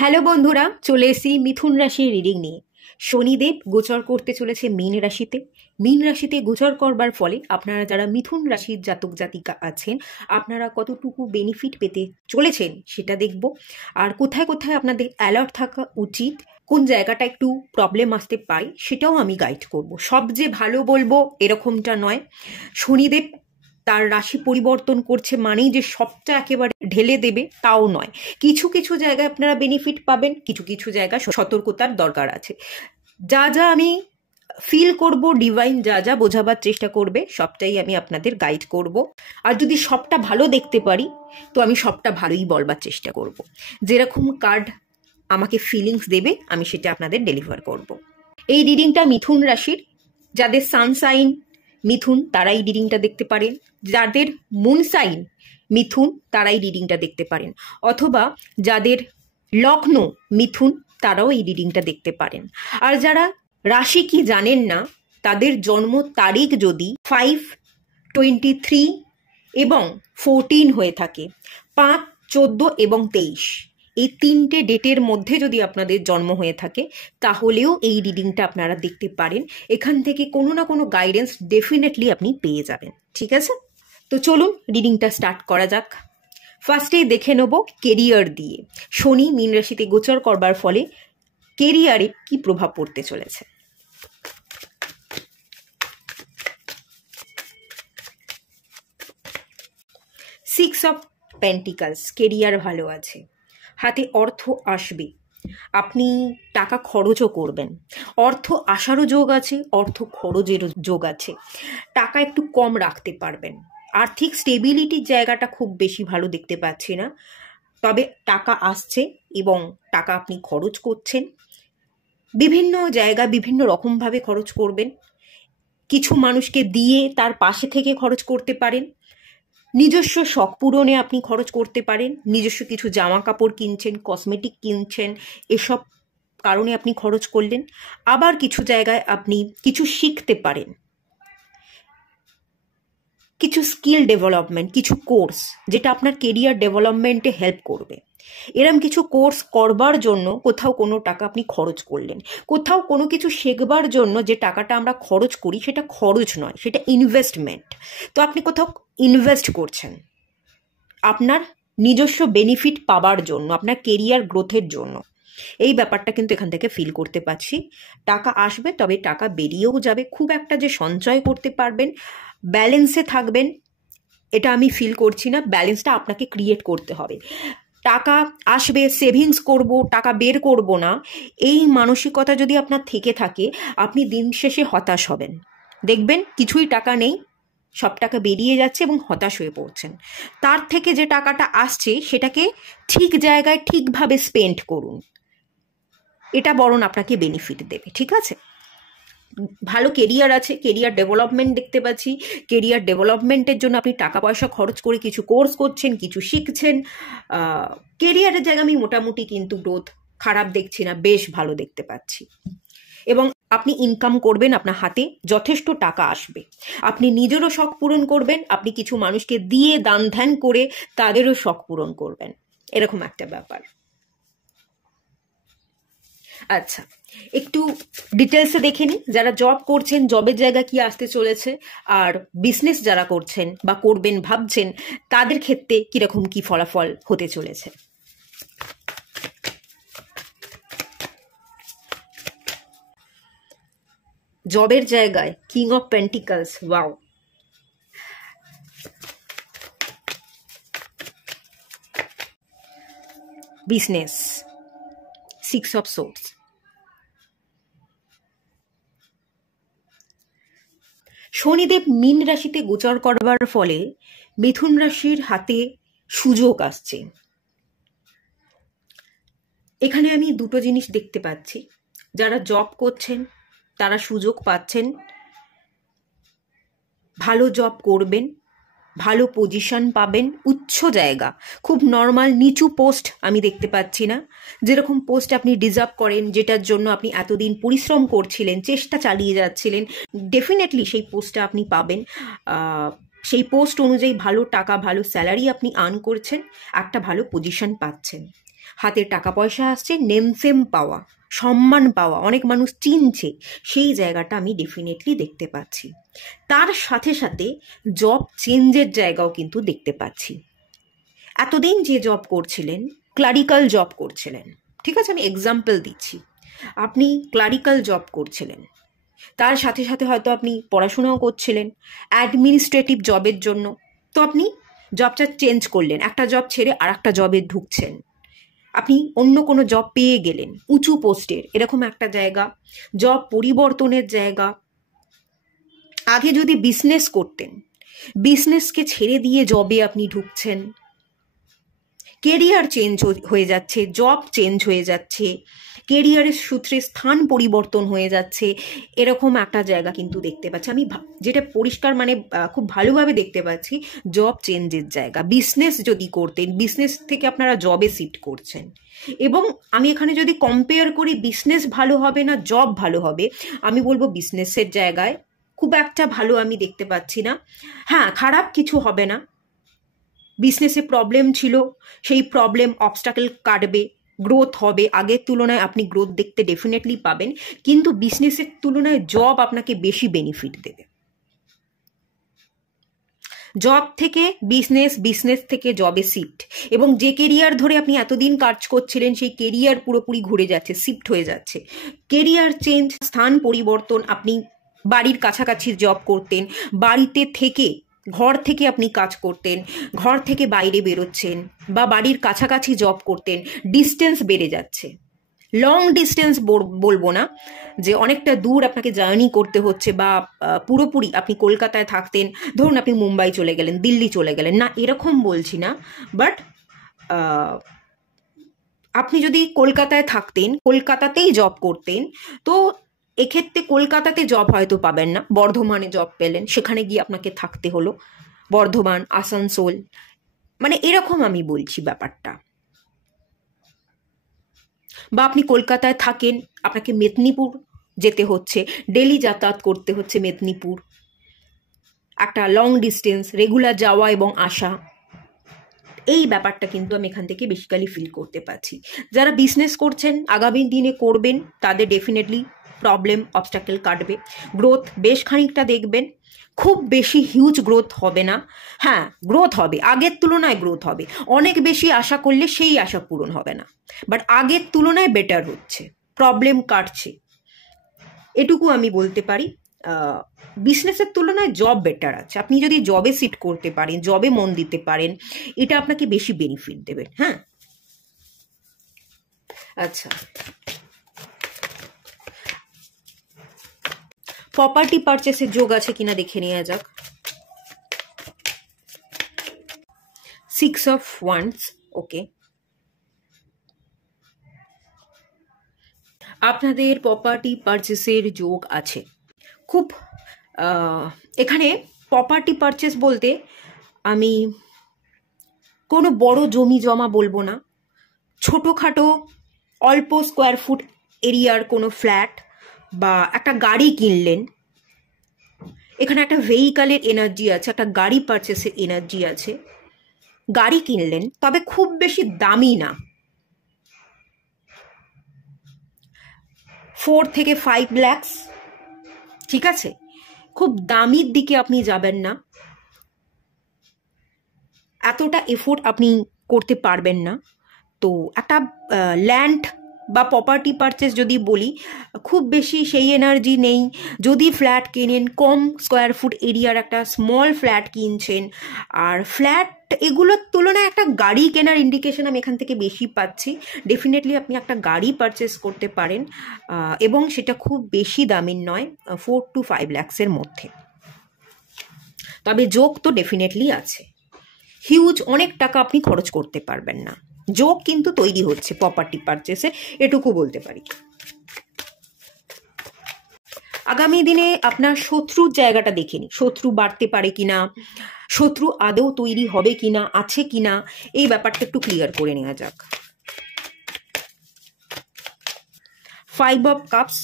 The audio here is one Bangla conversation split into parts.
হ্যালো বন্ধুরা, চলে এসেছি মিথুন রাশির রিডিং নিয়ে। শনিদেব গোচর করতে চলেছে মীন রাশিতে। মীন রাশিতে গোচর করবার ফলে আপনারা যারা মিথুন রাশির জাতক জাতিকা আছেন, আপনারা কতটুকু বেনিফিট পেতে চলেছেন সেটা দেখব। আর কোথায় কোথায় আপনাদের অ্যালার্ট থাকা উচিত, কোন জায়গাটা একটু প্রবলেম আসতে পারে সেটাও আমি গাইড করব। সব যে ভালো বলবো এরকমটা নয়। শনিদেব তার রাশি পরিবর্তন করছে মানেই যে সবটা একেবারে ঢেলে দেবে তাও নয়। কিছু কিছু জায়গায় আপনারা বেনিফিট পাবেন, কিছু কিছু জায়গায় সতর্কতার দরকার আছে। যা যা আমি ফিল করব, ডিভাইন যা যা বোঝাবার চেষ্টা করবে সবটাই আমি আপনাদের গাইড করব। আর যদি সবটা ভালো দেখতে পারি তো আমি সবটা ভালোই বলবার চেষ্টা করব। যেরকম কার্ড আমাকে ফিলিংস দেবে আমি সেটা আপনাদের ডেলিভার করব। এই রিডিংটা মিথুন রাশির। যাদের সান সাইন মিথুন তারাই রিডিংটা দেখতে পারেন, যাদের মুন সাইন মিথুন তারাই রিডিংটা দেখতে পারেন, অথবা যাদের লগ্ন মিথুন তারাও এই রিডিংটা দেখতে পারেন। আর যারা রাশি কি জানেন না, তাদের জন্ম তারিখ যদি 5, 23 এবং 14 হয়ে থাকে, 5, 14 এবং 23, এই তিনটে ডেটের মধ্যে যদি আপনাদের জন্ম হয়ে থাকে তাহলেও এই রিডিংটা আপনারা দেখতে পারেন। এখান থেকে কোনো না কোনো গাইডেন্স ডেফিনেটলি আপনি পেয়ে যাবেন। ঠিক আছে, তো চলুন রিডিংটা স্টার্ট করা যাক। ফার্স্টেই দেখে নেব কেরিয়ার দিয়ে। শনি মীন রাশিতে গোচর করবার ফলে কেরিয়ারে কি প্রভাব পড়তে চলেছে। সিক্স অফ পেন্টিকালস, কেরিয়ার ভালো আছে, হাতে অর্থ আসবে, আপনি টাকা খরচও করবেন, অর্থ আসারও যোগ আছে, অর্থ খরচেরও যোগ আছে। টাকা একটু কম রাখতে পারবেন। আর্থিক স্টেবিলিটির জায়গাটা খুব বেশি ভালো দেখতে পাচ্ছি না, তবে টাকা আসছে এবং টাকা আপনি খরচ করছেন। বিভিন্ন জায়গা বিভিন্ন রকমভাবে খরচ করবেন। কিছু মানুষকে দিয়ে তার পাশে থেকে খরচ করতে পারেন। নিজস্ব শখ পূরণে আপনি খরচ করতে পারেন। নিজস্ব কিছু জামা কাপড় কিনছেন, কসমেটিক কিনছেন, এসব কারণে আপনি খরচ করলেন। আবার কিছু জায়গায় আপনি কিছু শিখতে পারেন, কিছু স্কিল ডেভেলপমেন্ট, কিছু কোর্স যেটা আপনার কেরিয়ার ডেভেলপমেন্টে হেল্প করবে। এরম কিছু কোর্স করবার জন্য কোথাও কোনো টাকা আপনি খরচ করলেন। কোথাও কোনো কিছু শেখবার জন্য যে টাকাটা আমরা খরচ করি সেটা খরচ নয়, সেটা ইনভেস্টমেন্ট। তো আপনি কোথাও ইনভেস্ট করছেন আপনার নিজস্ব বেনিফিট পাবার জন্য, আপনার কেরিয়ার গ্রোথের জন্য। এই ব্যাপারটা কিন্তু এখান থেকে ফিল করতে পারছি। টাকা আসবে, তবে টাকা বেরিয়েও যাবে। খুব একটা যে সঞ্চয় করতে পারবেন, ব্যালেন্সে থাকবেন, এটা আমি ফিল করছি না। ব্যালেন্সটা আপনাকে ক্রিয়েট করতে হবে। টাকা আসবে, সেভিংস করব, টাকা বের করব না, এই মানসিকতা যদি আপনার থেকে থাকে, আপনি দিন শেষে হতাশ হবেন। দেখবেন কিছুই টাকা নেই, সব টাকা বেরিয়ে যাচ্ছে এবং হতাশ হয়ে পড়ছেন। তার থেকে যে টাকাটা আসছে সেটাকে ঠিক জায়গায় ঠিকভাবে স্পেন্ড করুন, এটা বরং আপনাকে বেনিফিট দেবে। ঠিক আছে, ভালো কেরিয়ার আছে, কেরিয়ার ডেভেলপমেন্ট দেখতে পাচ্ছি। কেরিয়ার ডেভেলপমেন্টের জন্য আপনি টাকা পয়সা খরচ করে কিছু কোর্স করছেন, কিছু শিখছেন। কেরিয়ারের জায়গায় আমি মোটামুটি কিন্তু গ্রোথ খারাপ দেখছি না, বেশ ভালো দেখতে পাচ্ছি। এবং আপনি ইনকাম করবেন, আপনার হাতে যথেষ্ট টাকা আসবে, আপনি নিজেরও শখ পূরণ করবেন, আপনি কিছু মানুষকে দিয়ে দান ধ্যান করে তাদেরও শখ পূরণ করবেন, এরকম একটা ব্যাপার। আচ্ছা, একটু ডিটেলসে দেখে নিই। যারা জব করছেন, জবের জায়গা কি আসতে চলেছে, আর বিজনেস যারা করছেন বা করবেন ভাবছেন তাদের ক্ষেত্রে কিরকম কি ফলাফল হতে চলেছে। জবের জায়গায় king of pentacles, wow. Business, six of swords. Shanidev মীন রাশিতে গোচর করবার ফলে মিথুন রাশির হাতে সুযোগ আসছে। এখানে আমি দুটো জিনিস দেখতে পাচ্ছি। যারা জব করছেন তারা সুযোগ পাচ্ছেন, ভালো জব করবেন, ভালো পজিশন পাবেন, উচ্চ জায়গা। খুব নর্মাল নিচু পোস্ট আমি দেখতে পাচ্ছি না। যেরকম পোস্ট আপনি ডিজার্ভ করেন, যেটার জন্য আপনি এতদিন পরিশ্রম করছিলেন, চেষ্টা চালিয়ে যাচ্ছিলেন, ডেফিনেটলি সেই পোস্টটা আপনি পাবেন। সেই পোস্ট অনুযায়ী ভালো টাকা, ভালো স্যালারি আপনি আর্ন করছেন, একটা ভালো পজিশন পাচ্ছেন। হাতে টাকা পয়সা আসছে, নেম ফেম পাওয়া, সম্মান পাওয়া, অনেক মানুষ চিনছে, সেই জায়গাটা আমি ডেফিনেটলি দেখতে পাচ্ছি। তার সাথে সাথে জব চেঞ্জের জায়গাও কিন্তু দেখতে পাচ্ছি। এতদিন যে জব করছিলেন, ক্লারিক্যাল জব করছিলেন, ঠিক আছে, আমি এক্সাম্পল দিচ্ছি, আপনি ক্লারিক্যাল জব করছিলেন, তার সাথে সাথে হয়তো আপনি পড়াশোনাও করছিলেন অ্যাডমিনিস্ট্রেটিভ জবের জন্য, তো আপনি জবটা চেঞ্জ করলেন, একটা জব ছেড়ে আর একটা জবে ঢুকছেন, আপনি অন্য কোনো জব পেয়ে গেলেন উঁচু পোস্টের, এরকম একটা জায়গা, জব পরিবর্তনের জায়গা। আগে যদি বিজনেস করতেন, বিজনেসকে ছেড়ে দিয়ে জবে আপনি ঢুকছেন, কেরিয়ার চেঞ্জ হয়ে যাচ্ছে, জব চেঞ্জ হয়ে যাচ্ছে, কেরিয়ারের সূত্রে স্থান পরিবর্তন হয়ে যাচ্ছে, এরকম একটা জায়গা কিন্তু দেখতে পাচ্ছি আমি, যেটা পরিষ্কার মানে খুব ভালোভাবে দেখতে পাচ্ছি, জব চেঞ্জের জায়গা। বিজনেস যদি করতেন, বিজনেস থেকে আপনারা জবে শিফট করছেন, এবং আমি এখানে যদি কম্পেয়ার করি বিজনেস ভালো হবে না জব ভালো হবে, আমি বলবো বিজনেসের জায়গায় খুব একটা ভালো আমি দেখতে পাচ্ছি না। হ্যাঁ, খারাপ কিছু হবে না, বিজনেসে প্রবলেম ছিল, সেই প্রবলেম অবস্টাকেল কাটবে, গ্রোথ হবে, আগের তুলনায় আপনি গ্রোথ দেখতে ডেফিনেটলি পাবেন, কিন্তু বিজনেসের তুলনায় জব আপনাকে বেশি বেনিফিট দেবে। জব থেকে বিজনেস, বিজনেস থেকে জবে শিফট, এবং যে কেরিয়ার ধরে আপনি এতদিন কাজ করছিলেন সেই কেরিয়ার পুরোপুরি ঘুরে যাচ্ছে, শিফট হয়ে যাচ্ছে, কেরিয়ার চেঞ্জ, স্থান পরিবর্তন। আপনি বাড়ির কাছাকাছি জব করতেন, বাড়িতে থেকে, ঘর থেকে আপনি কাজ করতেন, ঘর থেকে বাইরে বেরোচ্ছেন, বা বাড়ির কাছাকাছি জব করতেন, ডিস্টেন্স বেড়ে যাচ্ছে, লং ডিস্টেন্স বলবো না যে অনেকটা দূর আপনাকে জার্নি করতে হচ্ছে, বা পুরোপুরি আপনি কলকাতায় থাকতেন, ধরুন আপনি মুম্বাই চলে গেলেন, দিল্লি চলে গেলেন, না এরকম বলছি না, বাট আপনি যদি কলকাতায় থাকতেন, কলকাতাতেই জব করতেন, তো এক্ষেত্রে কলকাতাতে জব হয়তো পাবেন না, বর্ধমানে জব পেলেন, সেখানে গিয়ে আপনাকে থাকতে হলো, বর্ধমান, আসানসোল, মানে এরকম আমি বলছি ব্যাপারটা। বা আপনি কলকাতায় থাকেন, আপনাকে মেদিনীপুর যেতে হচ্ছে, ডেলি যাতায়াত করতে হচ্ছে মেদিনীপুর, একটা লং ডিস্টেন্স, রেগুলার যাওয়া এবং আসা, এই ব্যাপারটা কিন্তু আমি এখান থেকে বেসিক্যালি ফিল করতে পারছি। যারা বিজনেস করছেন, আগামী দিনে করবেন, তাদের ডেফিনেটলি প্রবলেম অবস্টাকেল কাটবে, গ্রোথ বেশ খানিকটা দেখবেন, খুব বেশি হিউজ গ্রোথ হবে না, হ্যাঁ গ্রোথ হবে, আগের তুলনায় গ্রোথ হবে, অনেক বেশি আশা করলে সেই আশা পূরণ হবে না, বাট আগের তুলনায় বেটার হচ্ছে, প্রবলেম কাটছে, এটুকু আমি বলতে পারি। বিজনেসের তুলনায় জব বেটার আছে, আপনি যদি জবে সিট করতে পারেন, জবে মন দিতে পারেন, এটা আপনাকে বেশি বেনিফিট দেবে। হ্যাঁ, আচ্ছা, প্রপার্টি পারচেসের যোগ আছে কিনা দেখে নেওয়া যাক। 6 of Wands, ওকে, আপনাদের প্রপার্টি পারচেসের যোগ আছে খুব। এখানে প্রপার্টি পারচেস বলতে আমি কোনো বড় জমি জমা বলবো না, ছোটোখাটো অল্প স্কোয়ার ফুট এরিয়ার কোনো ফ্ল্যাট, বা একটা গাড়ি কিনলেন, এখানে একটা ভেহিকালের এনার্জি আছে, একটা গাড়ি পারচেসের এনার্জি আছে, গাড়ি কিনলেন, তবে খুব বেশি দামি না, 4 থেকে 5 lakhs, ঠিক আছে, খুব দামির দিকে আপনি যাবেন না, এতটা এফোর্ট আপনি করতে পারবেন না, তো একটা ল্যান্ড বা প্রপার্টি পারচেস যদি বলি, খুব বেশি সেই এনার্জি নেই। যদি ফ্ল্যাট কেনেন, কম স্কোয়ার ফুট এরিয়ার একটা স্মল ফ্ল্যাট কিনছেন, আর ফ্ল্যাট এগুলোর তুলনায় একটা গাড়ি কেনার ইন্ডিকেশন আমি এখান থেকে বেশি পাচ্ছি, ডেফিনেটলি আপনি একটা গাড়ি পারচেস করতে পারেন, এবং সেটা খুব বেশি দামের নয়, 4 to 5 lakhs-এর মধ্যে, তবে যোগ তো ডেফিনেটলি আছে, হিউজ অনেক টাকা আপনি খরচ করতে পারবেন না, যোগ কিন্তু তৈরি হচ্ছে প্রপার্টি পারচেসে, এটুকু বলতে পারি। আগামী দিনে আপনার শত্রুর জায়গাটা দেখে নিন, শত্রু বাড়তে পারে কিনা, শত্রু আদৌ তৈরি হবে কিনা, আছে কিনা, এই ব্যাপারটা একটু ক্লিয়ার করে নেওয়া যাক। 5 of Cups,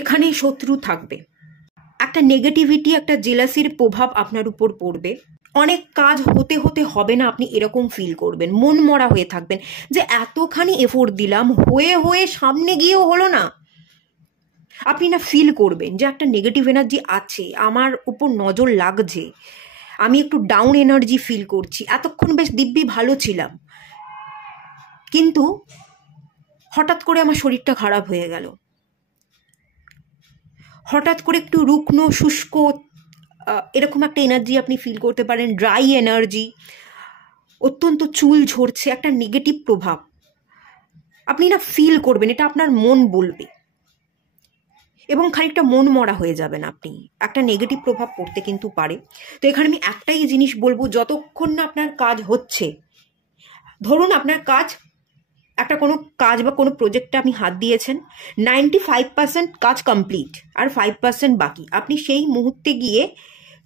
এখানে শত্রু থাকবে, একটা নেগেটিভিটি, একটা জেলাসির প্রভাব আপনার উপর পড়বে। অনেক কাজ হতে হতে হবে না, আপনি এরকম ফিল করবেন, মন মরা হয়ে থাকবেন যে এতখানি এফোর্ট দিলাম, হয়ে হয়ে সামনে গিয়েও হলো না। আপনি না ফিল করবেন যে একটা নেগেটিভ এনার্জি আছে, আমার উপর নজর লাগছে, আমি একটু ডাউন এনার্জি ফিল করছি। এতক্ষণ বেশ দিব্যি ভালো ছিলাম, কিন্তু হঠাৎ করে আমার শরীরটা খারাপ হয়ে গেল, হঠাৎ করে একটু রুগ্ন শুষ্ক এরকম একটা এনার্জি আপনি ফিল করতে পারেন। ড্রাই এনার্জি, অত্যন্ত চুল ঝরছে, একটা নেগেটিভ প্রভাব আপনি না ফিল করবেন, এটা আপনার মন বলবে, এবং খানিকটা মন মরা হয়ে যাবেন আপনি। একটা নেগেটিভ প্রভাব পড়তে কিন্তু পারে। তো এখানে আমি একটাই জিনিস বলবো, যতক্ষণ না আপনার কাজ হচ্ছে, ধরুন আপনার কাজ, একটা কোনো কাজ বা কোনো প্রজেক্টে আপনি হাত দিয়েছেন, 95% কাজ কমপ্লিট, আর 5% বাকি। আপনি সেই মুহূর্তে গিয়ে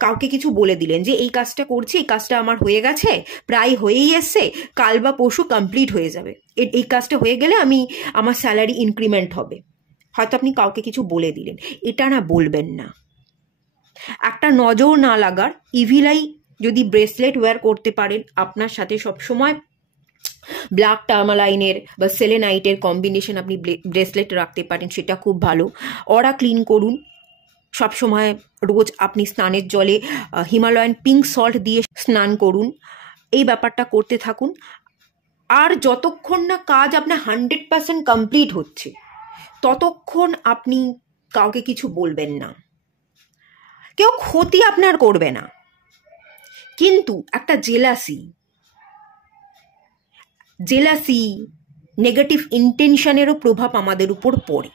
কাউকে কিছু বলে দিলেন যে এই কাজটা করছি, এই কাজটা আমার হয়ে গেছে, প্রায় হয়েই এসছে, কাল বা পরশু কমপ্লিট হয়ে যাবে, এই কাজটা হয়ে গেলে আমার স্যালারি ইনক্রিমেন্ট হবে। হয়তো আপনি কাউকে কিছু বলে দিলেন, এটা না বলবেন না। একটা নজর না লাগার ইভিলাই যদি ব্রেসলেট ওয়্যার করতে পারেন, আপনার সাথে সবসময় ব্ল্যাক টার্মালাইনের বা সেলেনাইটের কম্বিনেশন আপনি ব্রেসলেট রাখতে পারেন, সেটা খুব ভালো। অরা ক্লিন করুন সবসময়, রোজ আপনি স্নানের জলে হিমালয়ান পিঙ্ক সল্ট দিয়ে স্নান করুন, এই ব্যাপারটা করতে থাকুন। আর যতক্ষণ না কাজ আপনার 100% কমপ্লিট হচ্ছে, ততক্ষণ আপনি কাউকে কিছু বলবেন না, কেউ ক্ষতি আপনার করবে না, কিন্তু একটা জেলাসি নেগেটিভ ইন্টেনশনেরও প্রভাব আমাদের উপর পড়ে।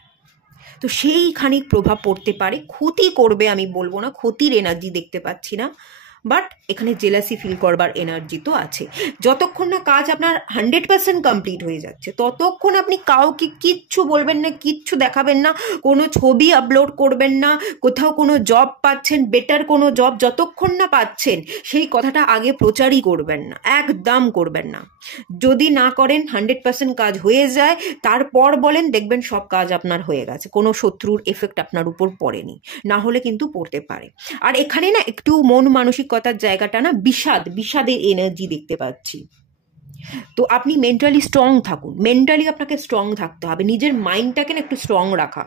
তো সেইখানে প্রভাব পড়তে পারে, ক্ষতি করবে আমি বলবো না, ক্ষতির এনার্জি দেখতে পাচ্ছি না, বাট এখানে জেলাসি ফিল করবার এনার্জি তো আছে। যতক্ষণ না কাজ আপনার 100% কমপ্লিট হয়ে যাচ্ছে, ততক্ষণ আপনি কাউকে কিচ্ছু বলবেন না, কিচ্ছু দেখাবেন না, কোনো ছবি আপলোড করবেন না, কোথাও কোনো জব পাচ্ছেন, বেটার কোনো জব যতক্ষণ না পাচ্ছেন, সেই কথাটা আগে প্রচারই করবেন না, একদম করবেন না। যদি না করেন, 100% কাজ হয়ে যায়, তারপর বলেন, দেখবেন সব কাজ আপনার হয়ে গেছে, কোনো শত্রুর এফেক্ট আপনার উপর পড়েনি, না হলে কিন্তু পড়তে পারে। আর এখানে না একটু মন মানসিকতার জায়গাটা না বিষাদের এনার্জি দেখতে পাচ্ছি। তো আপনি মেন্টালি স্ট্রং থাকুন, মেন্টালি আপনাকে স্ট্রং থাকতে হবে, নিজের মাইন্ডটাকে না একটু স্ট্রং রাখা,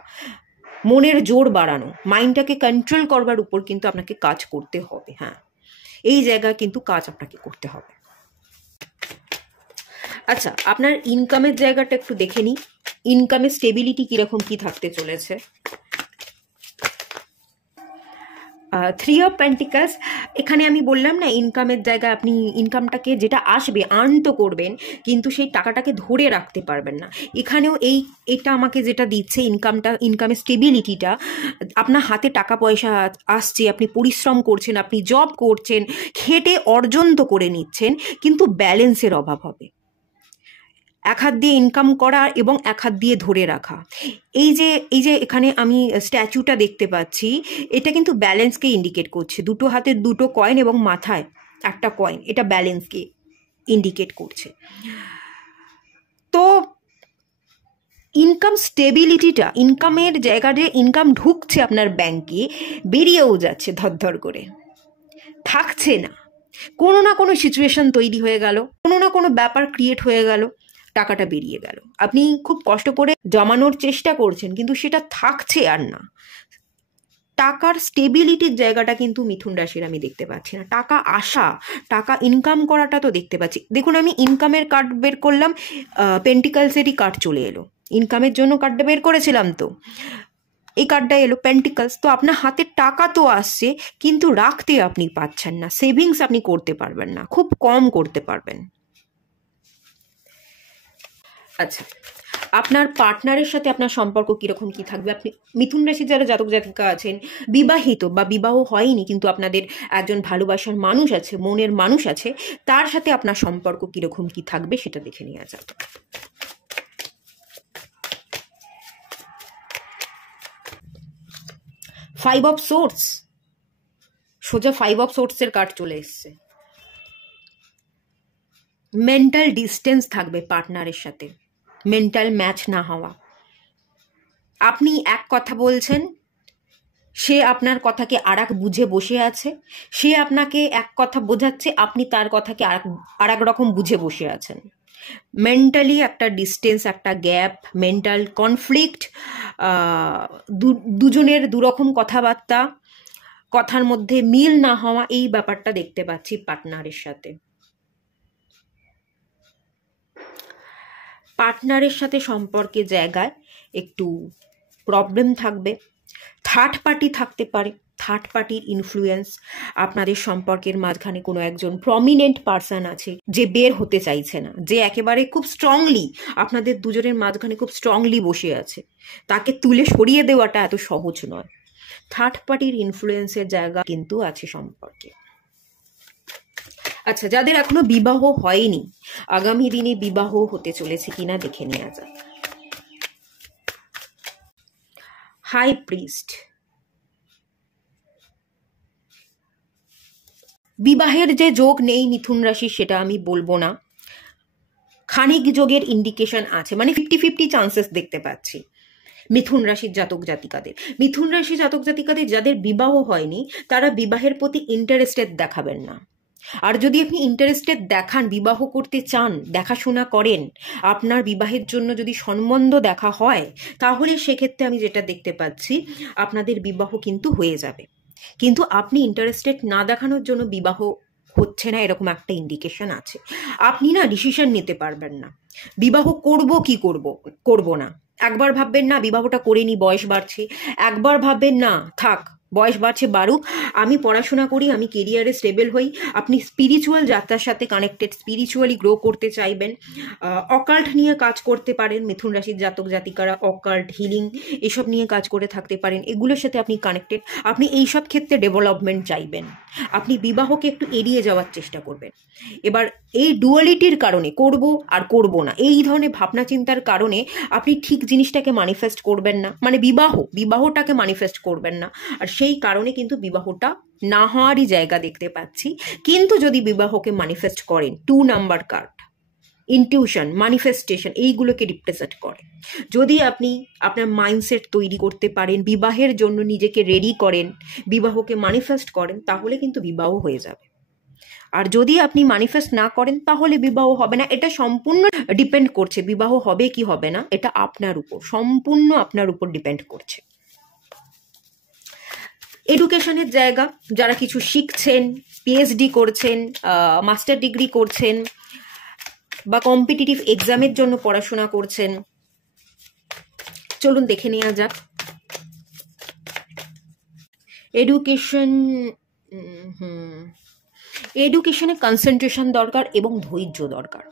মনের জোর বাড়ানো, মাইন্ডটাকে কন্ট্রোল করবার উপর কিন্তু আপনাকে কাজ করতে হবে। হ্যাঁ, এই জায়গায় কিন্তু কাজ আপনাকে করতে হবে। আচ্ছা, আপনার ইনকামের জায়গাটা একটু দেখে নিই, ইনকামের স্টেবিলিটি কিরকম কি থাকতে চলেছে। 3 অফ পেন্টিকলস, এখানে আমি বললাম না, ইনকামের জায়গায় আপনি ইনকামটাকে যেটা আসবে আর্ন তো করবেন, কিন্তু সেই টাকাটাকে ধরে রাখতে পারবেন না। এখানেও এটা আমাকে যেটা দিচ্ছে, ইনকামের স্টেবিলিটিটা, আপনার হাতে টাকা পয়সা আসছে, আপনি পরিশ্রম করছেন, আপনি জব করছেন, খেটে অর্জন তো করে নিচ্ছেন, কিন্তু ব্যালেন্সের অভাব হবে। এক হাত দিয়ে ইনকাম করা এবং এক হাত দিয়ে ধরে রাখা, এই যে এখানে আমি স্ট্যাচুটা দেখতে পাচ্ছি, এটা কিন্তু ব্যালেন্সকে ইন্ডিকেট করছে। দুটো হাতে দুটো কয়েন এবং মাথায় একটা কয়েন, এটা ব্যালেন্সকে ইন্ডিকেট করছে। তো ইনকাম স্টেবিলিটিটা, ইনকামের জায়গায় ইনকাম ঢুকছে আপনার ব্যাংকে, বেরিয়েও যাচ্ছে ধরধর করে, থাকছে না। কোনো না কোনো সিচুয়েশন তৈরি হয়ে গেল, কোনো না কোনো ব্যাপার ক্রিয়েট হয়ে গেল, টাকাটা বেরিয়ে গেল। আপনি খুব কষ্ট করে জমানোর চেষ্টা করছেন, কিন্তু সেটা থাকছে আর না। টাকার স্টেবিলিটির জায়গাটা কিন্তু মিথুন রাশির আমি দেখতে পাচ্ছি না। টাকা আসা, টাকা ইনকাম করাটা তো দেখতে পাচ্ছি। দেখুন, আমি ইনকামের কার্ড বের করলাম, পেন্টিকলসেরই কার্ড চলে এলো। ইনকামের জন্য কার্ডটা বের করেছিলাম, তো এই কার্ডটা এলো পেন্টিকলস। তো আপনার হাতে টাকা তো আসছে, কিন্তু রাখতে আপনি পাচ্ছেন না, সেভিংস আপনি করতে পারবেন না, খুব কম করতে পারবেন। আচ্ছা, আপনার পার্টনারের সাথে আপনার সম্পর্ক কিরকম কি থাকবে? আপনি মিথুন রাশির যারা জাতক জাতিকা আছেন, বিবাহিত বা বিবাহ হয়নি কিন্তু আপনাদের একজন ভালোবাসার মানুষ আছে, মনের মানুষ আছে, তার সাথে আপনার সম্পর্ক কিরকম কি থাকবে সেটা দেখে নেওয়া যাক। ফাইভ অফ সোর্স, সোজা 5 অফ সোর্সের কার্ড চলে এসছে। মেন্টাল ডিস্টেন্স থাকবে পার্টনারের সাথে, মেন্টাল ম্যাচ না হওয়া। আপনি এক কথা বলছেন, সে আপনার কথাকে আরেক বুঝে বসে আছে, সে আপনাকে এক কথা বোঝাচ্ছে, আপনি তার কথাকে আরেক রকম বুঝে বসে আছেন। মেন্টালি একটা ডিস্টেন্স, একটা গ্যাপ, মেন্টাল কনফ্লিক্ট, দুজনের দুরকম কথাবার্তা, কথার মধ্যে মিল না হওয়া, এই ব্যাপারটা দেখতে পাচ্ছি পার্টনারের সাথে। পার্টনারের সাথে সম্পর্কের জায়গায় একটু প্রবলেম থাকবে। থার্ড পার্টি থাকতে পারে, থার্ড পার্টির ইনফ্লুয়েন্স, আপনাদের সম্পর্কের মাঝখানে কোনো একজন প্রমিনেন্ট পার্সন আছে যে বের হতে চাইছে না, যে একেবারে খুব স্ট্রংলি আপনাদের দুজনের মাঝখানে খুব স্ট্রংলি বসে আছে, তাকে তুলে সরিয়ে দেওয়াটা এত সহজ নয়। থার্ড পার্টির ইনফ্লুয়েন্সের জায়গা কিন্তু আছে সম্পর্কে। আচ্ছা, যাদের এখনো বিবাহ হয়নি, আগামী দিনে বিবাহ হতে চলেছে কিনা দেখে নেওয়া যাক। হাই প্রিস্ট, বিবাহের যে যোগ নেই মিথুন রাশি সেটা আমি বলবো না, খানিক যোগের ইন্ডিকেশন আছে, মানে 50-50 চান্সেস দেখতে পাচ্ছি মিথুন রাশির জাতক জাতিকাদের। মিথুন রাশি জাতক জাতিকাদের যাদের বিবাহ হয়নি তারা বিবাহের প্রতি ইন্টারেস্টেড দেখাবেন না। আর যদি আপনি ইন্টারেস্টেড দেখান, বিবাহ করতে চান, দেখাশোনা করেন, আপনার বিবাহের জন্য যদি সম্বন্ধ দেখা হয়, তাহলে সেক্ষেত্রে আমি যেটা দেখতে পাচ্ছি আপনাদের বিবাহ কিন্তু হয়ে যাবে। কিন্তু আপনি ইন্টারেস্টেড না দেখানোর জন্য বিবাহ হচ্ছে না, এরকম একটা ইন্ডিকেশন আছে। আপনি না ডিসিশন নিতে পারবেন না, বিবাহ করব কি করব না। একবার ভাববেন না বিবাহটা করে নি, বয়স বাড়ছে। একবার ভাববেন না থাক, বয়স বাড়ছে বাড়ুক, আমি পড়াশোনা করি, আমি কেরিয়ারে স্টেবল হই। আপনি স্পিরিচুয়াল যাত্রার সাথে কানেক্টেড, স্পিরিচুয়ালি গ্রো করতে চাইবেন, অকাল্ট নিয়ে কাজ করতে পারেন। মিথুন রাশির জাতক জাতিকারা অকাল্ট, হিলিং এসব নিয়ে কাজ করে থাকতে পারেন, এগুলোর সাথে আপনি কানেক্টেড। আপনি এইসব ক্ষেত্রে ডেভেলপমেন্ট চাইবেন, আপনি বিবাহকে একটু এড়িয়ে যাওয়ার চেষ্টা করবেন। এবার এই ডুয়ালিটির কারণে করব আর করব না, এই ধরনের ভাবনা চিন্তার কারণে আপনি ঠিক জিনিসটাকে ম্যানিফেস্ট করবেন না, মানে বিবাহটাকে ম্যানিফেস্ট করবেন না। আর সেই কারণে কিন্তু বিবাহটা না হওয়ারই জায়গা দেখতে পাচ্ছি। কিন্তু যদি বিবাহকে ম্যানিফেস্ট করেন, 2 নাম্বার কার্ড, ইনটিউশন, ম্যানিফেস্টেশন, এইগুলোকে রিপ্রেজেন্ট করে। যদি আপনি আপনার মাইন্ডসেট তৈরি করতে পারেন, বিবাহের জন্য নিজেকে রেডি করেন, বিবাহকে ম্যানিফেস্ট করেন, তাহলে কিন্তু বিবাহ হয়ে যাবে। আর যদি আপনি ম্যানিফেস্ট না করেন তাহলে বিবাহ হবে না। এটা সম্পূর্ণ ডিপেন্ড করছে, বিবাহ হবে কি হবে না এটা আপনার উপর, সম্পূর্ণ আপনার উপর ডিপেন্ড করছে। এডুকেশনের জায়গা, যারা কিছু শিখছেন, পিএইচডি করছেন, মাস্টার ডিগ্রি করছেন, বা কম্পিটিটিভ এক্সামের জন্য পড়াশোনা করছেন, চলুন দেখে নেওয়া যাক। এডুকেশনে কনসেন্ট্রেশন দরকার এবং ধৈর্য দরকার।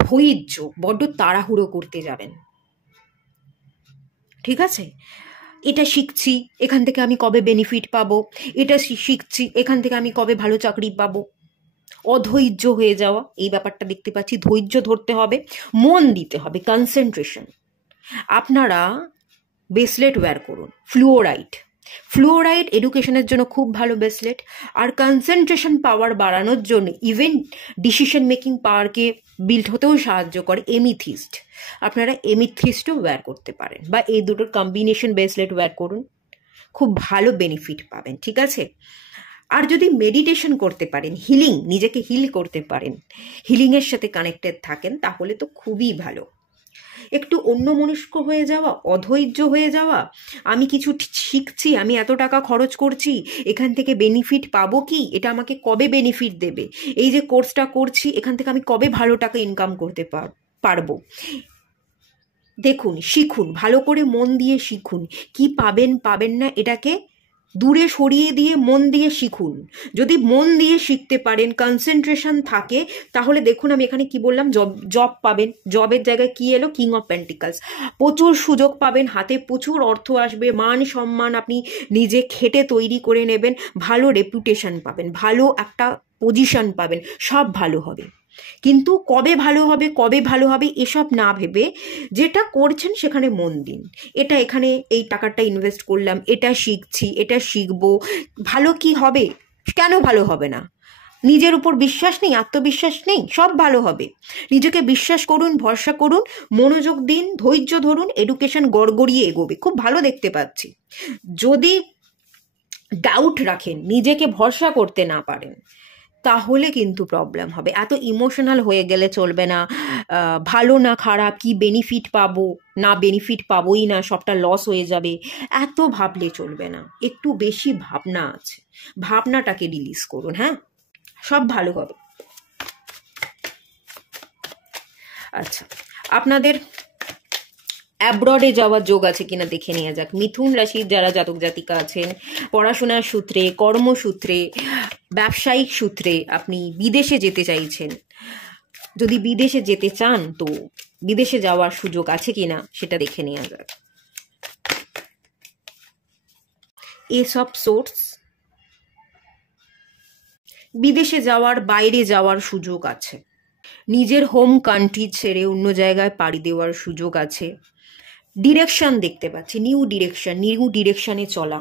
ধৈর্য, বড্ড তাড়াহুড়ো করতে যাবেন, ঠিক আছে? এটা শিখছি, এখান থেকে আমি কবে বেনিফিট পাবো, এটা শিখছি, এখান থেকে আমি কবে ভালো চাকরি পাবো, অধৈর্য হয়ে যাওয়া, এই ব্যাপারটা দেখতে পাচ্ছি। ধৈর্য ধরতে হবে, মন দিতে হবে, কনসেন্ট্রেশন। আপনারা ব্রেসলেট ওয়্যার করুন, ফ্লুওরাইড এডুকেশনের জন্য খুব ভালো ব্রেসলেট। আর কনসেন্ট্রেশন পাওয়ার বাড়ানোর জন্য, ইভেন ডিসিশন মেকিং পাওয়ারকে বিল্ড হতেও সাহায্য করে এমিথিস্ট। আপনারা এমিথিস্টও ওয়্যার করতে পারেন, বা এই দুটোর কম্বিনেশন ব্রেসলেট ওয়্যার করুন, খুব ভালো বেনিফিট পাবেন, ঠিক আছে? আর যদি মেডিটেশন করতে পারেন, নিজেকে হিল করতে পারেন, হিলিংয়ের সাথে কানেক্টেড থাকেন, তাহলে তো খুবই ভালো। একটু অন্যমনস্ক হয়ে যাওয়া, অধৈর্য হয়ে যাওয়া, আমি কিছু শিখছি, আমি এত টাকা খরচ করছি, এখান থেকে বেনিফিট পাবো কি, এটা আমাকে কবে বেনিফিট দেবে, এই যে কোর্সটা করছি এখান থেকে আমি কবে ভালো টাকা ইনকাম করতে পারবো। দেখুন, শিখুন, ভালো করে মন দিয়ে শিখুন, কি পাবেন না এটাকে দূরে সরিয়ে দিয়ে মন দিয়ে শিখুন। যদি মন দিয়ে শিখতে পারেন, কনসেন্ট্রেশন থাকে, তাহলে দেখুন আমি এখানে কি বললাম, জব পাবেন। জবের জায়গায় কি এলো, কিং অফ পেন্টিকলস, প্রচুর সুযোগ পাবেন, হাতে প্রচুর অর্থ আসবে, মান সম্মান আপনি নিজে খেটে তৈরি করে নেবেন, ভালো রেপুটেশন পাবেন, ভালো একটা পজিশন পাবেন, সব ভালো হবে। কিন্তু কবে ভালো হবে এসব না ভেবে যেটা করছেন সেখানে মন দিন। এটা এখানে এই টাকাটা ইনভেস্ট করলাম, এটা শিখছি, এটা শিখবো, ভালো কি হবে, কেন ভালো হবে না? নিজের উপর বিশ্বাস নেই, আত্মবিশ্বাস নেই, সব ভালো হবে। নিজেকে বিশ্বাস করুন, ভরসা করুন, মনোযোগ দিন, ধৈর্য ধরুন, এডুকেশন গড়গড়িয়ে এগোবে, খুব ভালো দেখতে পাচ্ছি। যদি ডাউট রাখেন, নিজেকে ভরসা করতে না পারেন, তাহলে কিন্তু প্রবলেম হবে। এত ইমোশনাল হয়ে গেলে চলবে না। ভালো না খারাপ, কি বেনিফিট পাবো না বেনিফিট পাবোই না, সবটা লস হয়ে যাবে, এত ভাবলে চলবে না। একটু বেশি ভাবনা আছে, ভাবনাটাকে রিলিজ করুন। হ্যাঁ, সব ভালো হবে। আচ্ছা, আপনাদের অ্যাব্রডে যাওয়ার যোগ আছে কিনা দেখে নেওয়া যাক। মিথুন রাশির যারা জাতক জাতিকা আছেন, পড়াশোনার সূত্রে, কর্মসূত্রে, ব্যবসায়িক সূত্রে আপনি বিদেশে যেতে চাইছেন, যদি বিদেশে যেতে চান তো বিদেশে যাওয়ার সুযোগ আছে কিনা সেটা দেখে নেওয়া যাক। এসব সোর্স, বিদেশে যাওয়ার, বাইরে যাওয়ার সুযোগ আছে, নিজের হোম কান্ট্রি ছেড়ে অন্য জায়গায় পাড়ি দেওয়ার সুযোগ আছে। ডিরেকশন দেখতে পাচ্ছি, নিউ ডিরেকশনে চলা।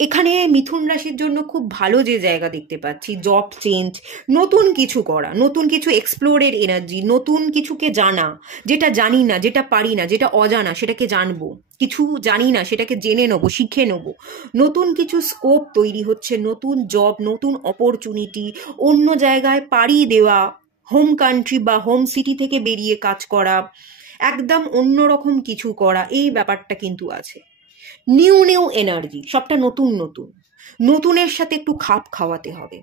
এখানে মিথুন রাশির জন্য খুব ভালো যে জায়গা দেখতে পাচ্ছি, জব চেঞ্জ, নতুন কিছু করা, নতুন কিছু এক্সপ্লোরের এনার্জি, নতুন কিছুকে জানা, যেটা জানি না, যেটা পারি না, যেটা অজানা সেটাকে জানবো, কিছু জানি না সেটাকে জেনে নেবো, শিখে নেবো, নতুন কিছু স্কোপ তৈরি হচ্ছে, নতুন জব, নতুন অপরচুনিটি, অন্য জায়গায় পাড়ি দেওয়া, হোম কান্ট্রি বা হোম সিটি থেকে বেরিয়ে কাজ করা, একদম অন্যরকম কিছু করা, এই ব্যাপারটা কিন্তু আছে। নিউ এনার্জি, সবটা নতুন নতুন, নতুনের সাথে একটু খাপ খাওয়াতে হবে,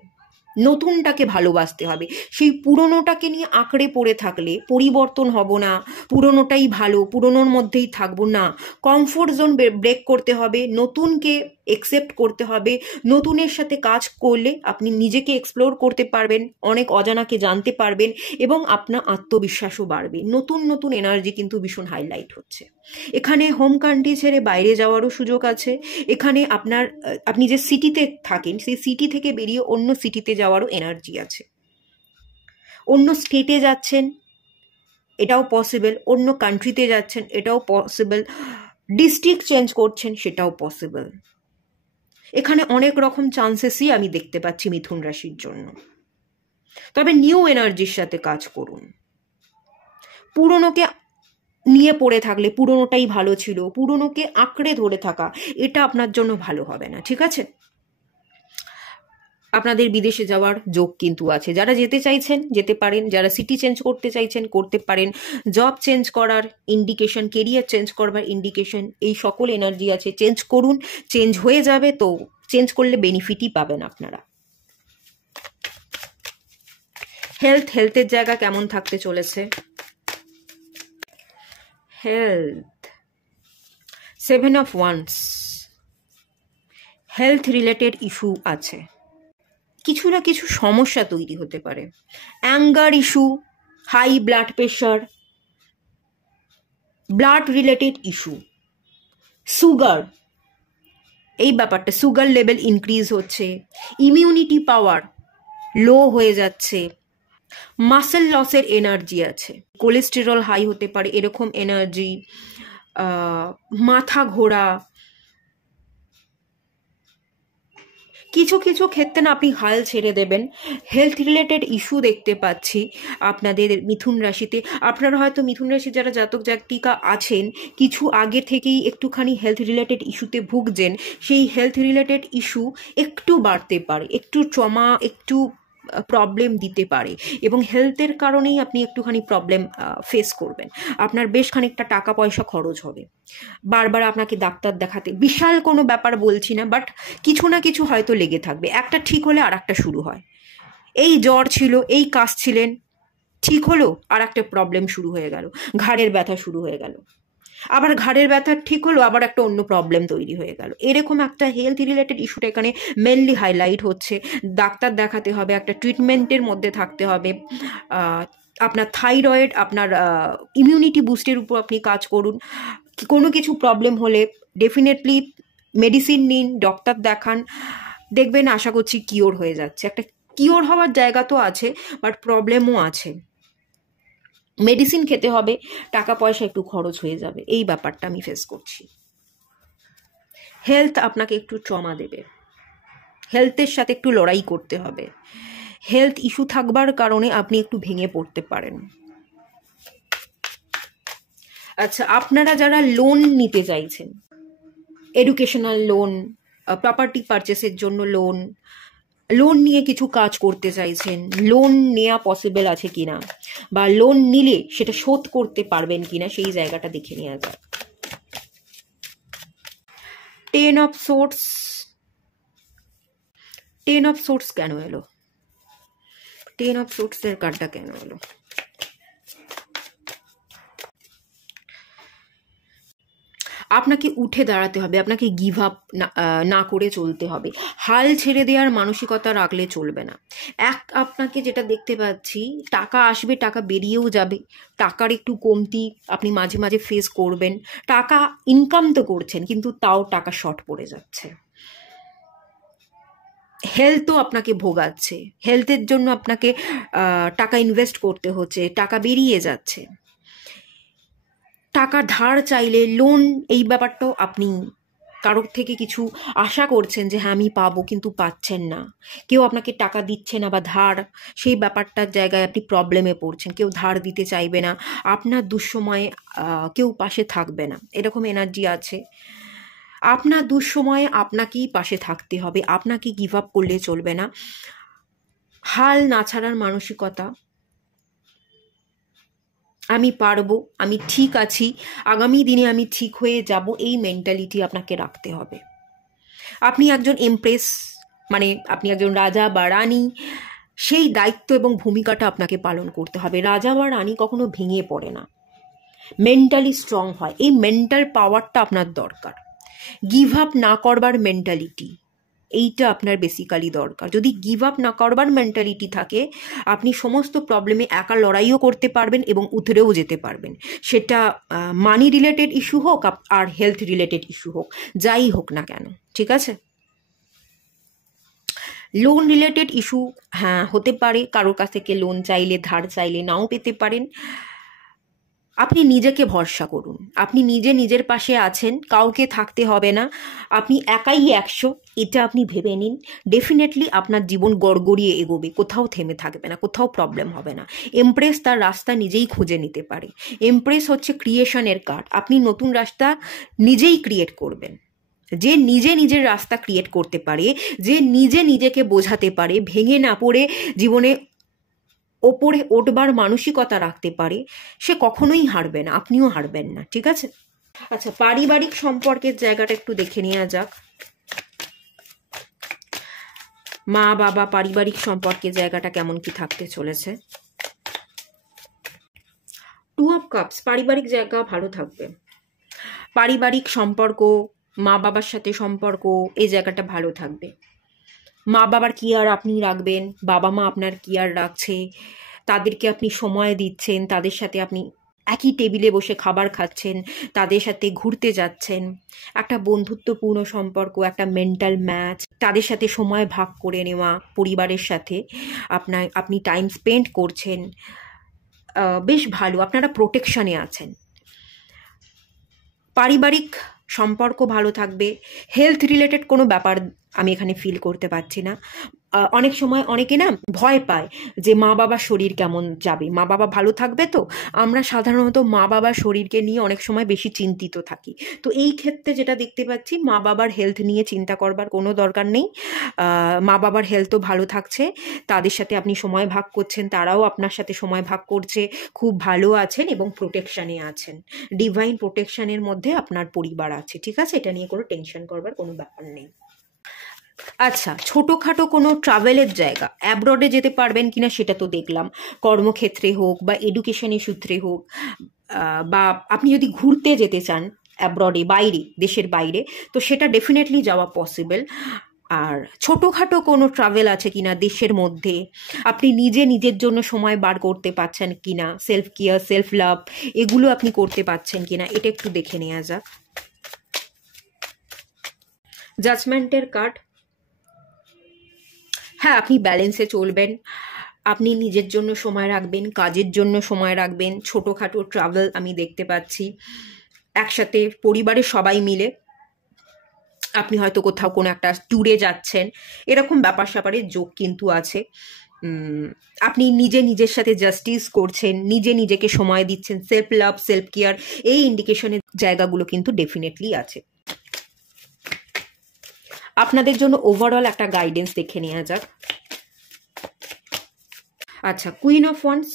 নতুনটাকে ভালোবাসতে হবে। সেই পুরনোটাকে নিয়ে আঁকড়ে পড়ে থাকলে পরিবর্তন হব না, পুরনোটাই ভালো, পুরনোর মধ্যেই থাকবো না। কমফোর্ট জোন ব্রেক করতে হবে, নতুনকে একসেপ্ট করতে হবে। নতুনের সাথে কাজ করলে আপনি নিজেকে এক্সপ্লোর করতে পারবেন, অনেক অজানাকে জানতে পারবেন এবং আপনার আত্মবিশ্বাসও বাড়বে। নতুন নতুন এনার্জি কিন্তু ভীষণ হাইলাইট হচ্ছে। এখানে হোম কান্ট্রি ছেড়ে বাইরে যাওয়ারও সুযোগ আছে। এখানে আপনি যে সিটিতে থাকেন সেই সিটি থেকে বেরিয়ে অন্য সিটিতে যাওয়ারও এনার্জি আছে। অন্য স্টেটে যাচ্ছেন, এটাও পসিবল। অন্য কান্ট্রিতে যাচ্ছেন, এটাও পসিবল। ডিস্ট্রিক্ট চেঞ্জ করছেন, সেটাও পসিবল। এখানে অনেক রকম চান্সেসই আমি দেখতে পাচ্ছি মিথুন রাশির জন্য। তবে নিউ এনার্জির সাথে কাজ করুন। পুরনোকে নিয়ে পড়ে থাকলে, পুরনোটাই ভালো ছিল, পুরনোকে আঁকড়ে ধরে থাকা, এটা আপনার জন্য ভালো হবে না। ঠিক আছে, আপনাদের বিদেশে যাওয়ার যোগ কিন্তু আছে। যারা যেতে চাইছেন যেতে পারেন, যারা সিটি চেঞ্জ করতে চাইছেন করতে পারেন। জব চেঞ্জ করার ইন্ডিকেশন, কেরিয়ার চেঞ্জ করবার ইন্ডিকেশন, এই সকল এনার্জি আছে। চেঞ্জ করুন, চেঞ্জ হয়ে যাবে, তো চেঞ্জ করলে বেনিফিটই পাবেন আপনারা। হেলথের জায়গা কেমন থাকতে চলেছে? Health, 7 of Wands, health related issue আছে, কিছু না কিছু সমস্যা তৈরি হতে পারে। Anger issue, high blood pressure, blood related issue, sugar, এই ব্যাপারটা, সুগার লেভেল ইনক্রিজ হচ্ছে, ইমিউনিটি পাওয়ার লো হয়ে যাচ্ছে, মাসেল লসের এনার্জি আছে, কোলেস্টেরল হাই হতে পারে, এরকম এনার্জি, মাথা ঘোরা, কিছু কিছু ক্ষেত্রে না আপনি হাল ছেড়ে দেবেন। হেলথ রিলেটেড ইস্যু দেখতে পাচ্ছি আপনাদের মিথুন রাশিতে। আপনারা হয়তো মিথুন রাশি যারা জাতক জাতিকা আছেন, কিছু আগে থেকেই একটুখানি হেলথ রিলেটেড ইস্যুতে ভুগছেন। সেই হেলথ রিলেটেড ইস্যু একটু বাড়তে পারে, একটু ট্রমা, একটু প্রবলেম দিতে পারে, এবং হেলথের কারণেই আপনি একটুখানি প্রবলেম ফেস করবেন। আপনার বেশ খানিকটা টাকা পয়সা খরচ হবে, বারবার আপনাকে ডাক্তার দেখাতে, বিশাল কোনো ব্যাপার বলছি না, বাট কিছু না কিছু হয়তো লেগে থাকবে। একটা ঠিক হলে আর একটা শুরু হয়। এই জ্বর ছিল, এই কাশছিলেন, ঠিক হলো, আর একটা প্রবলেম শুরু হয়ে গেল, ঘাড়ের ব্যথা শুরু হয়ে গেল, আবার ঘাড়ের ব্যথা ঠিক হলো, আবার একটা অন্য প্রবলেম তৈরি হয়ে গেল। এরকম একটা হেলথ রিলেটেড ইস্যুটা এখানে মেনলি হাইলাইট হচ্ছে। ডাক্তার দেখাতে হবে, একটা ট্রিটমেন্টের মধ্যে থাকতে হবে। আপনার থাইরয়েড, আপনার ইমিউনিটি বুস্টের উপর আপনি কাজ করুন। কোনো কিছু প্রবলেম হলে ডেফিনেটলি মেডিসিন নিন, ডক্টর দেখান, দেখবেন আশা করছি কিওর হয়ে যাচ্ছে। একটা কিওর হওয়ার জায়গা তো আছে, বাট প্রবলেমও আছে। মেডিসিন খেতে হবে, টাকা পয়সা একটু খরচ হয়ে যাবে, এই ব্যাপারটা আমি ফেস করছি। হেলথ আপনাকে একটু ট্রমা দেবে, হেলথের সাথে একটু লড়াই করতে হবে। হেলথ ইস্যু থাকবার কারণে আপনি একটু ভেঙে পড়তে পারেন। আচ্ছা, আপনারা যারা লোন নিতে চাইছেন, এডুকেশনাল লোন, প্রপার্টি পারচেসের জন্য লোন নিয়ে কিছু কাজ করতে চাইছেন, লোন নেওয়া পসিবল আছে কিনা, বা লোন নিলে সেটা শোধ করতে পারবেন কিনা, সেই জায়গাটা দেখে নেওয়া যায়। 10 অফ সোর্টস, 10 অফ সোর্টস কেন এলো? 10 অফ সোর্টস এর কার্ডটা কেন এলো? আপনাকে উঠে দাঁড়াতে হবে, আপনাকে গিভ আপ না করে চলতে হবে, হাল ছেড়ে দেওয়ার মানসিকতা রাখলে চলবে না। আপনাকে যেটা দেখতে পাচ্ছি, টাকা আসবে, টাকা বেরিয়েও যাবে, টাকার একটু কমতি আপনি মাঝে মাঝে ফেস করবেন। টাকা ইনকাম তো করছেন, কিন্তু তাও টাকা শর্ট পড়ে যাচ্ছে। হেলথও আপনাকে ভোগাচ্ছে, হেলথের জন্য আপনাকে টাকা ইনভেস্ট করতে হচ্ছে, টাকা বেরিয়ে যাচ্ছে। টাকা ধার চাইলে, লোন, এই ব্যাপারটাও আপনি কারোর থেকে কিছু আশা করছেন যে হ্যাঁ আমি পাবো, কিন্তু পাচ্ছেন না। কেউ আপনাকে টাকা দিচ্ছে না, বা ধার, সেই ব্যাপারটার জায়গায় আপনি প্রবলেমে পড়ছেন। কেউ ধার দিতে চাইবে না, আপনার দুঃসময়ে কেউ পাশে থাকবে না, এরকম এনার্জি আছে। আপনার দুঃসময়ে আপনাকেই পাশে থাকতে হবে, আপনাকে গিভ আপ করলে চলবে না। হাল না ছাড়ার মানসিকতা, আমি পারবো, আমি ঠিক আছি, আগামী দিনে আমি ঠিক হয়ে যাব, এই মেন্টালিটি আপনাকে রাখতে হবে। আপনি একজন এমপ্রেস, মানে আপনি একজন রাজা বা রানী, সেই দায়িত্ব এবং ভূমিকাটা আপনাকে পালন করতে হবে। রাজা বা রানী কখনো ভেঙে পড়ে না, মেন্টালি স্ট্রং হয়। এই মেন্টাল পাওয়ারটা আপনার দরকার, গিভ আপ না করবার মেন্টালিটি, এইটা আপনার বেসিক্যালি দরকার। যদি গিভ আপ না করবার মেন্টালিটি থাকে, আপনি সমস্ত প্রবলেমে একা লড়াইও করতে পারবেন এবং উতরেও যেতে পারবেন। সেটা মানি রিলেটেড ইস্যু হোক আর হেলথ রিলেটেড ইস্যু হোক, যাই হোক না কেন, ঠিক আছে? লোন রিলেটেড ইস্যু, হ্যাঁ হতে পারে, কারোর কাছ থেকে লোন চাইলে, ধার চাইলে নাও পেতে পারেন। আপনি নিজেকে ভরসা করুন, আপনি নিজের পাশে আছেন, কাউকে থাকতে হবে না, আপনি একাই 100, এটা আপনি ভেবে নিন। ডেফিনেটলি আপনার জীবন গড়গড়িয়ে এগোবে, কোথাও থেমে থাকবে না, কোথাও প্রবলেম হবে না। এমপ্রেস তার রাস্তা নিজেই খুঁজে নিতে পারে। এমপ্রেস হচ্ছে ক্রিয়েশনের কার্ড, আপনি নতুন রাস্তা নিজেই ক্রিয়েট করবেন। যে নিজের রাস্তা ক্রিয়েট করতে পারে, যে নিজেকে বোঝাতে পারে, ভেঙে না পড়ে জীবনে ওপরে উঠবার মানসিকতা রাখতে পারে, সে কখনোই হারবে না, আপনিও হারবেন না, ঠিক আছে? আচ্ছা, পারিবারিক সম্পর্কের জায়গাটা একটু দেখে নেওয়া যাক। মা বাবা, পারিবারিক সম্পর্কের জায়গাটা কেমন কি থাকতে চলেছে? 2 অফ কাপস, পারিবারিক জায়গা ভালো থাকবে। পারিবারিক সম্পর্ক, মা বাবার সাথে সম্পর্ক, এই জায়গাটা ভালো থাকবে। মা বাবার কেয়ার আপনি রাখবেন, বাবা মা আপনার কেয়ার রাখছে, তাদেরকে আপনি সময় দিচ্ছেন, তাদের সাথে আপনি একই টেবিলে বসে খাবার খাচ্ছেন, তাদের সাথে ঘুরতে যাচ্ছেন। একটা বন্ধুত্বপূর্ণ সম্পর্ক, একটা মেন্টাল ম্যাচ, তাদের সাথে সময় ভাগ করে নেওয়া, পরিবারের সাথে আপনি টাইম স্পেন্ড করছেন, বেশ ভালো, আপনারা প্রোটেকশনে আছেন। পারিবারিক সম্পর্ক ভালো থাকবে। হেলথ রিলেটেড কোনো ব্যাপার আমি এখানে ফিল করতে পারছি না। অনেক সময় অনেকে না ভয় পায় যে মা বাবার শরীর কেমন যাবে, মা বাবা ভালো থাকবে তো। আমরা সাধারণত মা বাবার শরীরকে নিয়ে অনেক সময় বেশি চিন্তিত থাকি। তো এই ক্ষেত্রে যেটা দেখতে পাচ্ছি, মা বাবার হেলথ নিয়ে চিন্তা করবার কোনো দরকার নেই। মা বাবার হেলথও ভালো থাকছে, তাদের সাথে আপনি সময় ভাগ করছেন, তারাও আপনার সাথে সময় ভাগ করছে, খুব ভালো আছেন এবং প্রোটেকশানে আছেন। ডিভাইন প্রোটেকশানের মধ্যে আপনার পরিবার আছে, ঠিক আছে? এটা নিয়ে কোনো টেনশন করবার কোনো ব্যাপার নেই। আচ্ছা, ছোটোখাটো কোনো ট্রাভেলের জায়গা, অ্যাব্রডে যেতে পারবেন কিনা সেটা তো দেখলাম, কর্মক্ষেত্রে হোক বা এডুকেশনের সূত্রে হোক, বা আপনি যদি ঘুরতে যেতে চান অ্যাব্রডে, বাইরে, দেশের বাইরে, তো সেটা ডেফিনেটলি যাওয়া পসিবল। আর ছোটোখাটো কোনো ট্রাভেল আছে কিনা দেশের মধ্যে, আপনি নিজের জন্য সময় বার করতে পারছেন কিনা, সেলফ কেয়ার, সেলফ লাভ, এগুলো আপনি করতে পারছেন কিনা, এটা একটু দেখে নেওয়া যাক। জাজমেন্টের কার্ড, হ্যাঁ আপনি ব্যালেন্সে চলবেন, আপনি নিজের জন্য সময় রাখবেন, কাজের জন্য সময় রাখবেন, ছোটোখাটো ট্রাভেল আমি দেখতে পাচ্ছি, একসাথে পরিবারের সবাই মিলে আপনি হয়তো কোথাও কোনো একটা ট্যুরে যাচ্ছেন, এরকম ব্যাপার স্যাপারের যোগ কিন্তু আছে। আপনি নিজের সাথে জাস্টিস করছেন, নিজেকে সময় দিচ্ছেন, সেলফ লাভ, সেলফ কেয়ার, এই ইন্ডিকেশনের জায়গাগুলো কিন্তু ডেফিনেটলি আছে। আপনাদের জন্য ওভারঅল একটা গাইডেন্স দেখে নেওয়া যাক। আচ্ছা, কুইন অফ ওয়ান্স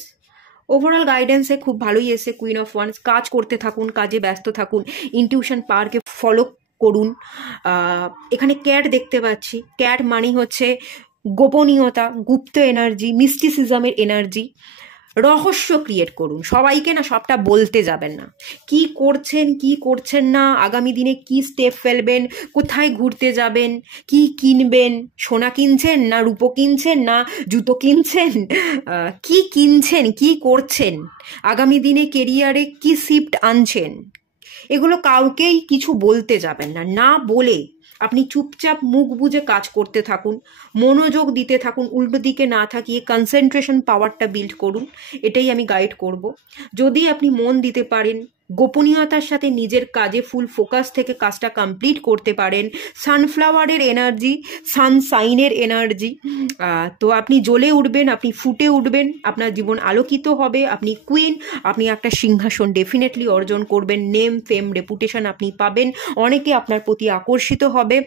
ওভারঅল গাইডেন্সে খুব ভালোই এসে। কুইন অফ ওয়ান্স, কাজ করতে থাকুন, কাজে ব্যস্ত থাকুন, ইনটিউশন পাওয়ারকে ফলো করুন। এখানে ক্যাট দেখতে পাচ্ছি। ক্যাট মানে হচ্ছে গোপনীয়তা, গুপ্ত এনার্জি, মিস্টিসিজমের এনার্জি। রহস্য ক্রিয়েট করুন, সবাইকে না সবটা বলতে যাবেন না। কি করছেন কি করছেন না, আগামী দিনে কি স্টেপ ফেলবেন, কোথায় ঘুরতে যাবেন, কি কিনবেন, সোনা কিনছেন না রূপো কিনছেন না জুতো কিনছেন, কি কিনছেন, কি করছেন, আগামী দিনে কেরিয়ারে কি শিফট আনছেন, এগুলো কাউকেই কিছু বলতে যাবেন না। না বলে আপনি চুপচাপ মুখ বুজে কাজ করতে থাকুন, মনোযোগ দিতে থাকুন, উল্টো দিকে না থাকিয়ে কনসেন্ট্রেশন পাওয়ারটা বিল্ড করুন। এটাই আমি গাইড করব। যদি আপনি মন দিতে পারেন, গোপনীয়তার সাথে নিজের কাজে ফুল ফোকাস থেকে কাজটা কমপ্লিট করতে পারেন, সানফ্লাওয়ারের এনার্জি, সানসাইনের এনার্জি, তো আপনি জ্বলে উঠবেন, আপনি ফুটে উঠবেন, আপনার জীবন আলোকিত হবে। আপনি কুইন, আপনি একটা সিংহাসন ডেফিনেটলি অর্জন করবেন, নেম ফেম রেপুটেশন আপনি পাবেন, অনেকে আপনার প্রতি আকর্ষিত হবে,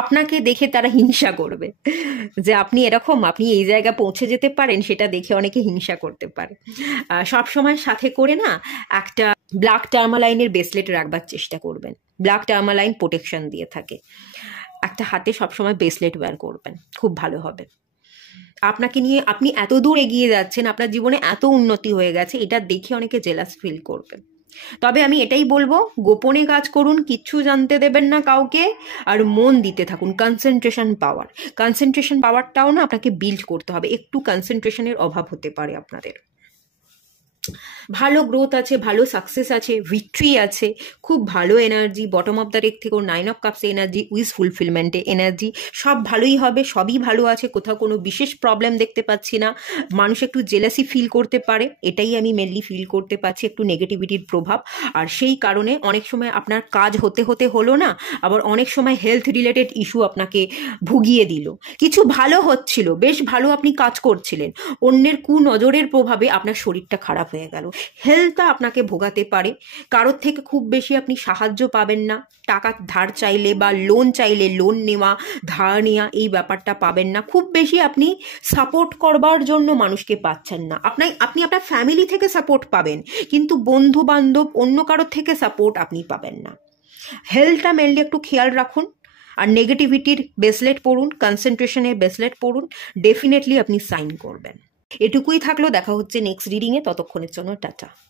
আপনাকে দেখে তারা হিংসা করবে যে আপনি এরকম, আপনি এই জায়গা পৌঁছে যেতে পারেন, সেটা দেখে অনেকে হিংসা করতে পারে। সবসময় সাথে করে না একটা ব্ল্যাক টার্মালাইনের ব্রেসলেট রাখবার চেষ্টা করবেন। ব্ল্যাক টার্মালাইন প্রোটেকশন দিয়ে থাকে। একটা হাতে সবসময় ব্রেসলেট ওয়্যার করবেন, খুব ভালো হবে। আপনাকে নিয়ে আপনি এত দূর এগিয়ে যাচ্ছেন, আপনার জীবনে এত উন্নতি হয়ে গেছে, এটা দেখে অনেকে জেলাস ফিল করবে। তবে আমি এটাই বলবো, গোপনে কাজ করুন, কিচ্ছু জানতে দেবেন না কাউকে, আর মন দিতে থাকুন। কনসেন্ট্রেশন পাওয়ারটাও না আপনাকে বিল্ড করতে হবে। একটু কনসেন্ট্রেশনের অভাব হতে পারে আপনাদের। ভালো গ্রোথ আছে, ভালো সাকসেস আছে, ভিক্টরি আছে, খুব ভালো energy. Bottom of the deck থেকেও 9 অফ কাপসে এনার্জি, উইজ ফুলফিলমেন্টে এনার্জি, সব ভালোই হবে, সবই ভালো আছে। কোথাও কোনো বিশেষ প্রবলেম দেখতে পাচ্ছি না। মানুষ একটু জেলাসি ফিল করতে পারে, এটাই আমি মেনলি ফিল করতে পারছি, একটু নেগেটিভিটির প্রভাব। আর সেই কারণে অনেক সময় আপনার কাজ হতে হতে হলো না, আবার অনেক সময় হেলথ রিলেটেড ইস্যু আপনাকে ভুগিয়ে দিল। কিছু ভালো হচ্ছিল, বেশ ভালো আপনি কাজ করছিলেন, অন্যের কুনজরের প্রভাবে আপনার শরীরটা খারাপ হয়ে গেল, হেলথটা আপনাকে ভোগাতে পারে। কারোর থেকে খুব বেশি আপনি সাহায্য পাবেন না। টাকা ধার চাইলে বা লোন চাইলে লোন নেওয়া, ধার নেওয়া, এই ব্যাপারটা পাবেন না। খুব বেশি আপনি সাপোর্ট করবার জন্য মানুষকে পাচ্ছেন না। আপনি আপনার ফ্যামিলি থেকে সাপোর্ট পাবেন, কিন্তু বন্ধু বান্ধব অন্য কারোর থেকে সাপোর্ট আপনি পাবেন না। হেলথটা মেনলি একটু খেয়াল রাখুন। আর নেগেটিভিটির ব্রেসলেট পরুন, কনসেন্ট্রেশনের ব্রেসলেট পরুন, ডেফিনেটলি আপনি সাইন করবেন। এটুকুই থাকলো, দেখা হচ্ছে নেক্সট রিডিংয়ে। ততক্ষণের জন্য টাটা।